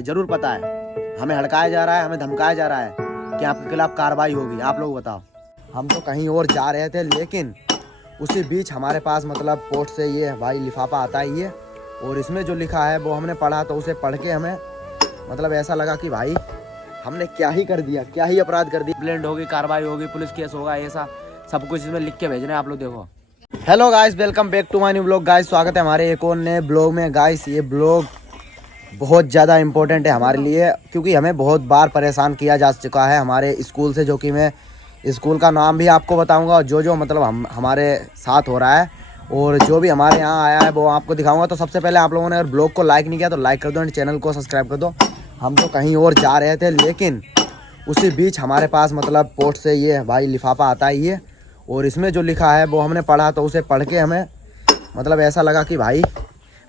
जरूर पता है, हमें हड़काया जा रहा है, हमें धमकाया जा रहा है कि आपके खिलाफ कार्रवाई होगी। आप लोग बताओ, हम तो कहीं और जा रहे थे, लेकिन उसी बीच हमारे पास मतलब पोस्ट से ये भाई लिफाफा आता है ये, और इसमें जो लिखा है वो हमने पढ़ा, तो उसे पढ़ के हमें मतलब ऐसा लगा कि भाई हमने क्या ही कर दिया, क्या ही अपराध कर दिया। ब्लेंड होगी, कार्रवाई होगी, पुलिस केस होगा, ऐसा सब कुछ इसमें लिख के भेज रहे हैं। आप लोग देखो। Hello guys, welcome back to my new blog. Guys स्वागत है हमारे एक और नए ब्लॉग में। गाइस ये ब्लॉग बहुत ज़्यादा इम्पोर्टेंट है हमारे लिए, क्योंकि हमें बहुत बार परेशान किया जा चुका है हमारे स्कूल से, जो कि मैं स्कूल का नाम भी आपको बताऊंगा, और जो मतलब हमारे साथ हो रहा है और जो भी हमारे यहाँ आया है वो आपको दिखाऊंगा। तो सबसे पहले आप लोगों ने अगर ब्लॉग को लाइक नहीं किया तो लाइक कर दो, चैनल को सब्सक्राइब कर दो। हम तो कहीं और जा रहे थे, लेकिन उसी बीच हमारे पास मतलब पोस्ट से ये भाई लिफाफा आता है ये, और इसमें जो लिखा है वो हमने पढ़ा, तो उसे पढ़ के हमें मतलब ऐसा लगा कि भाई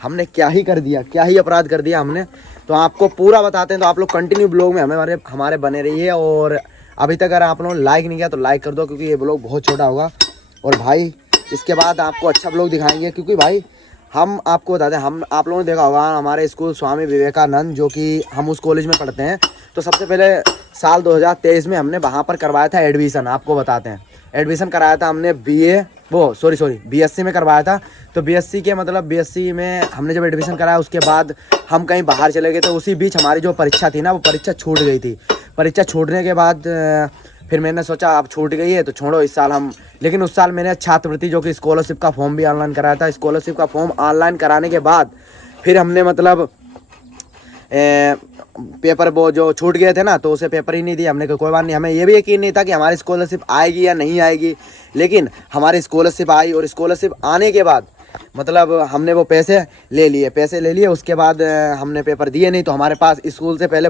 हमने क्या ही कर दिया, क्या ही अपराध कर दिया हमने। तो आपको पूरा बताते हैं, तो आप लोग कंटिन्यू ब्लॉग में हमारे बने रहिए। और अभी तक अगर आप लोगों ने लाइक नहीं किया तो लाइक कर दो, क्योंकि ये ब्लॉग बहुत छोटा होगा। और भाई इसके बाद आपको अच्छा ब्लॉग दिखाएंगे, क्योंकि भाई हम आपको बताते हैं, हम आप लोगों ने देखा होगा हमारे स्कूल स्वामी विवेकानंद, जो कि हम उस कॉलेज में पढ़ते हैं। तो सबसे पहले साल 2023 में हमने वहाँ पर करवाया था एडमिशन। आपको बताते हैं, एडमिशन कराया था हमने बीएससी में करवाया था। तो बीएससी के मतलब बीएससी में हमने जब एडमिशन कराया, उसके बाद हम कहीं बाहर चले गए। तो उसी बीच हमारी जो परीक्षा थी ना, वो परीक्षा छूट गई थी। परीक्षा छूटने के बाद फिर मैंने सोचा अब छूट गई है तो छोड़ो इस साल हम, लेकिन उस साल मैंने छात्रवृत्ति जो कि स्कॉलरशिप का फॉर्म भी ऑनलाइन कराया था। स्कॉलरशिप का फॉर्म ऑनलाइन कराने के बाद फिर हमने मतलब पेपर वो जो छूट गए थे ना, तो उसे पेपर ही नहीं दिया हमने। कोई बात नहीं, हमें ये भी यकीन नहीं था कि हमारी स्कॉलरशिप आएगी या नहीं आएगी, लेकिन हमारी स्कॉलरशिप आई। और स्कॉलरशिप आने के बाद मतलब हमने वो पैसे ले लिए। उसके बाद हमने पेपर दिए नहीं, तो हमारे पास स्कूल से पहले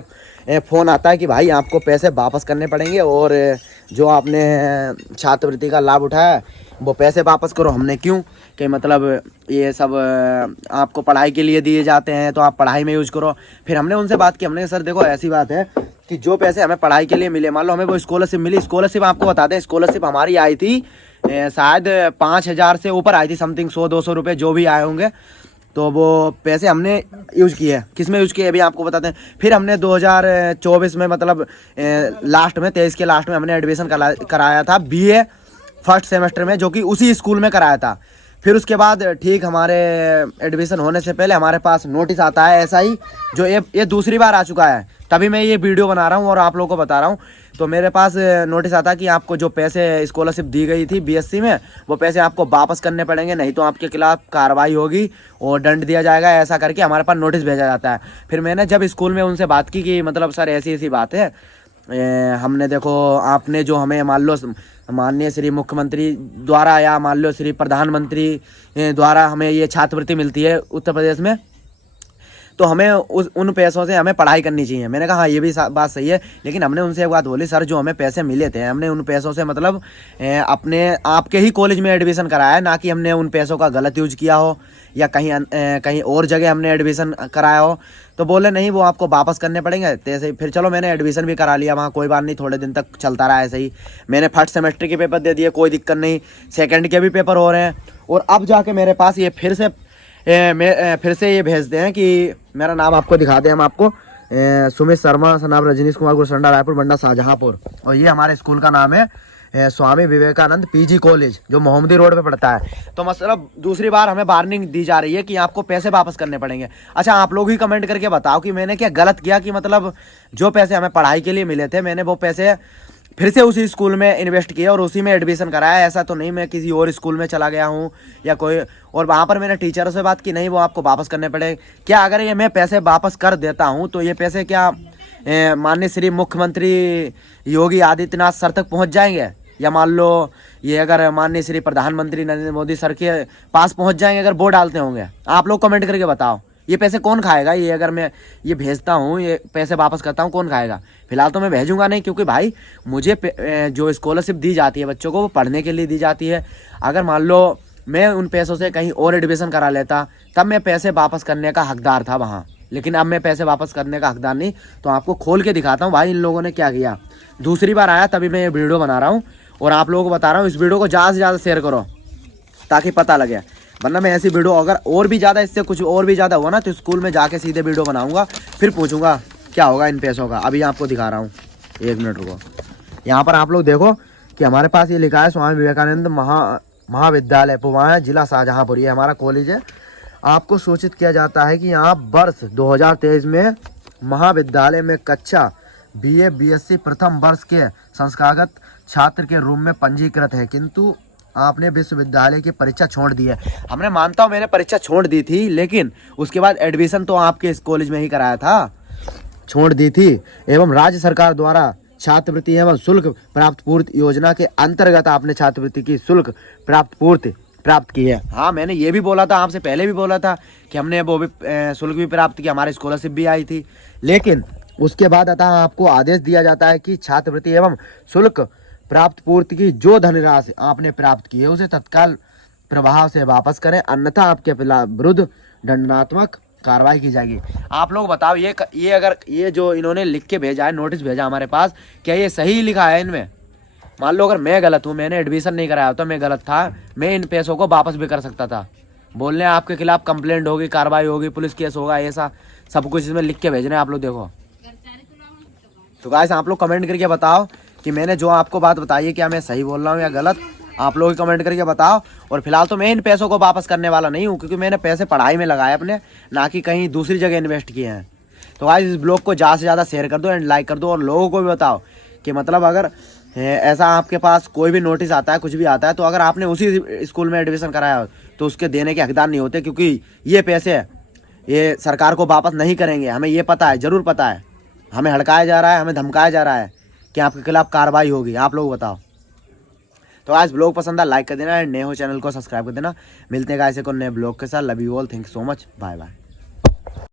फ़ोन आता है कि भाई आपको पैसे वापस करने पड़ेंगे, और जो आपने छात्रवृत्ति का लाभ उठाया है वो पैसे वापस करो। हमने क्यों कि मतलब ये सब आपको पढ़ाई के लिए दिए जाते हैं, तो आप पढ़ाई में यूज करो। फिर हमने उनसे बात की, हमने सर देखो ऐसी बात है कि जो पैसे हमें पढ़ाई के लिए मिले, मान लो हमें वो स्कॉलरशिप मिली। स्कॉलरशिप आपको बता दें, स्कॉलरशिप हमारी आई थी शायद 5,000 से ऊपर आई थी, समथिंग 100-200 रुपये जो भी आए होंगे। तो वो पैसे हमने यूज किए। किस में यूज किए अभी आपको बताते हैं। फिर हमने 2024 में मतलब लास्ट में 23 के लास्ट में हमने एडमिशन कराया था BA फर्स्ट सेमेस्टर में, जो कि उसी स्कूल में कराया था। फिर उसके बाद ठीक हमारे एडमिशन होने से पहले हमारे पास नोटिस आता है ऐसा ही, जो ये दूसरी बार आ चुका है। तभी मैं ये वीडियो बना रहा हूँ और आप लोगों को बता रहा हूँ। तो मेरे पास नोटिस आता है कि आपको जो पैसे स्कॉलरशिप दी गई थी बीएससी में, वो पैसे आपको वापस करने पड़ेंगे, नहीं तो आपके खिलाफ कार्रवाई होगी और दंड दिया जाएगा। ऐसा करके हमारे पास नोटिस भेजा जाता है। फिर मैंने जब स्कूल में उनसे बात की कि मतलब सर ऐसी ऐसी बात है, हमने देखो आपने जो हमें मान लो माननीय श्री मुख्यमंत्री द्वारा या मान लो श्री प्रधानमंत्री द्वारा हमें ये छात्रवृत्ति मिलती है उत्तर प्रदेश में, तो हमें उन पैसों से हमें पढ़ाई करनी चाहिए। मैंने कहा हाँ ये भी बात सही है, लेकिन हमने उनसे एक बात बोली, सर जो हमें पैसे मिले थे हमने उन पैसों से मतलब अपने आपके ही कॉलेज में एडमिशन कराया है, ना कि हमने उन पैसों का गलत यूज किया हो या कहीं और जगह हमने एडमिशन कराया हो। तो बोले नहीं वो आपको वापस करने पड़ेंगे। तो ऐसे ही फिर चलो मैंने एडमिशन भी करा लिया वहाँ, कोई बात नहीं, थोड़े दिन तक चलता रहा ऐसे ही। मैंने फर्स्ट सेमेस्टर के पेपर दे दिए, कोई दिक्कत नहीं। सेकेंड के भी पेपर हो रहे हैं, और अब जाके मेरे पास ये फिर से ये भेजते हैं कि मेरा नाम आपको दिखाते हैं हम आपको, सुमित शर्मा सनाब रजनीश कुमार गुरसंडा रायपुर बंडा शाहजहाँपुर, और ये हमारे स्कूल का नाम है स्वामी विवेकानंद PG कॉलेज, जो मोहम्मदी रोड पे पड़ता है। तो मतलब दूसरी बार हमें वार्निंग दी जा रही है कि आपको पैसे वापस करने पड़ेंगे। अच्छा आप लोग ही कमेंट करके बताओ कि मैंने क्या गलत किया, कि मतलब जो पैसे हमें पढ़ाई के लिए मिले थे मैंने वो पैसे फिर से उसी स्कूल में इन्वेस्ट किया और उसी में एडमिशन कराया। ऐसा तो नहीं मैं किसी और स्कूल में चला गया हूँ या कोई, और वहाँ पर मैंने टीचरों से बात की, नहीं वो आपको वापस करने पड़े। क्या अगर ये मैं पैसे वापस कर देता हूँ तो ये पैसे क्या माननीय श्री मुख्यमंत्री योगी आदित्यनाथ सर तक पहुँच जाएंगे, या मान लो ये अगर माननीय श्री प्रधानमंत्री नरेंद्र मोदी सर के पास पहुँच जाएंगे अगर वो डालते होंगे? आप लोग कमेंट करके बताओ। ये पैसे कौन खाएगा? ये अगर मैं ये भेजता हूँ, ये पैसे वापस करता हूँ, कौन खाएगा? फिलहाल तो मैं भेजूंगा नहीं, क्योंकि भाई मुझे जो स्कॉलरशिप दी जाती है बच्चों को वो पढ़ने के लिए दी जाती है। अगर मान लो मैं उन पैसों से कहीं और एडमिशन करा लेता तब मैं पैसे वापस करने का हकदार था वहाँ, लेकिन अब मैं पैसे वापस करने का हकदार नहीं। तो आपको खोल के दिखाता हूँ भाई इन लोगों ने क्या किया। दूसरी बार आया तभी मैं ये वीडियो बना रहा हूँ और आप लोगों को बता रहा हूँ। इस वीडियो को ज़्यादा से ज़्यादा शेयर करो ताकि पता लगे। वरना मैं ऐसी वीडियो अगर और भी ज़्यादा इससे कुछ और भी ज़्यादा हुआ ना तो स्कूल में जाके सीधे वीडियो बनाऊंगा, फिर पूछूंगा क्या होगा इन पैसों का। अभी आपको दिखा रहा हूँ, 1 मिनट रुको। यहाँ पर आप लोग देखो कि हमारे पास ये लिखा है स्वामी विवेकानंद महाविद्यालय पुवाया, जिला शाहजहाँपुर, ये हमारा कॉलेज है। आपको सूचित किया जाता है कि यहाँ वर्ष 2023 में महाविद्यालय में कक्षा BA BSc प्रथम वर्ष के संस्थागत छात्र के रूप में पंजीकृत है, किंतु आपने विश्वविद्यालय की परीक्षा छोड़ दी है। हमने मानता हूँ मैंने परीक्षा छोड़ दी थी, लेकिन उसके बाद एडमिशन तो आपके इस कॉलेज में ही कराया था, छोड़ दी थी। एवं राज्य सरकार द्वारा छात्रवृत्ति एवं शुल्क प्राप्त पूर्ति योजना के अंतर्गत आपने छात्रवृत्ति की शुल्क प्राप्त की है। हाँ, मैंने ये भी बोला था, आपसे पहले भी बोला था कि हमने वो भी शुल्क भी प्राप्त किया, हमारी स्कॉलरशिप भी आई थी। लेकिन उसके बाद अतः आपको आदेश दिया जाता है कि छात्रवृत्ति एवं शुल्क प्राप्त पूर्ति की जो धनराशि आपने प्राप्त की है उसे तत्काल प्रभाव से वापस करें, अन्यथा आपके विरुद्ध दंडात्मक कार्रवाई की जाएगी। आप लोग बताओ, ये अगर ये जो इन्होंने लिख के भेजा है, नोटिस भेजा हमारे पास, क्या ये सही लिखा है इनमें? मान लो अगर मैं गलत हूँ, मैंने एडमिशन नहीं कराया होता, मैं गलत था, मैं इन पैसों को वापस भी कर सकता था। बोलने आपके खिलाफ कंप्लेंट होगी, कार्रवाई होगी, पुलिस केस होगा, ऐसा सब कुछ इसमें लिख के भेज रहे हैं। आप लोग देखो तो गाइस, आप लोग कमेंट करके बताओ कि मैंने जो आपको बात बताई है क्या मैं सही बोल रहा हूँ या गलत। आप लोग कमेंट करके बताओ। और फिलहाल तो मैं इन पैसों को वापस करने वाला नहीं हूँ, क्योंकि मैंने पैसे पढ़ाई में लगाए अपने, ना कि कहीं दूसरी जगह इन्वेस्ट किए हैं। तो गाइस, इस ब्लॉग को ज़्यादा से ज़्यादा शेयर कर दो एंड लाइक कर दो, और लोगों को भी बताओ कि मतलब अगर ऐसा आपके पास कोई भी नोटिस आता है, कुछ भी आता है, तो अगर आपने उसी स्कूल में एडमिशन कराया हो तो उसके देने के हकदार नहीं होते, क्योंकि ये पैसे ये सरकार को वापस नहीं करेंगे। हमें ये पता है, ज़रूर पता है। हमें हड़काया जा रहा है, हमें धमकाया जा रहा है कि आपके खिलाफ कार्रवाई होगी। आप लोग बताओ। तो आज ब्लॉग पसंद है लाइक कर देना, नए हो चैनल को सब्सक्राइब कर देना। मिलते हैं ऐसे को नए ब्लॉग के साथ। Love you all, thank you so much, bye bye.